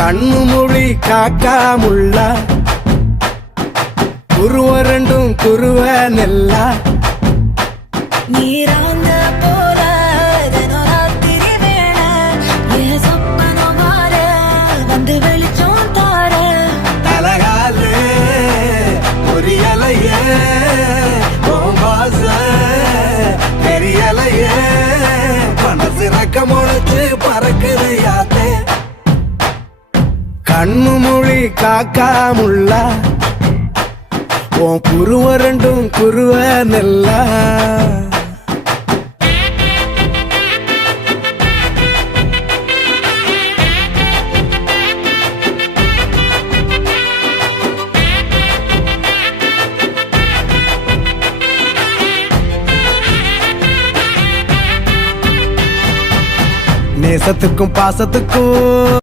கண்ணு மொழி காக்காமுள்ள குருவ ரெண்டும் குருவ நெல்லா நீராங்க போல தினராத்திரி வேண என் சொப்பனம் மாற வந்து வெளிச்சம் தார தலகாலே பொரியலையே ஓம்பாச பெரியலையே மனசு ரக்க முளைச்சு பறக்குது யாத்தே கண்ணு மொழி காக்காமுள்ள உன் குருவ ரெண்டும் குருவ நெல்லா நேசத்துக்கும் பாசத்துக்கும்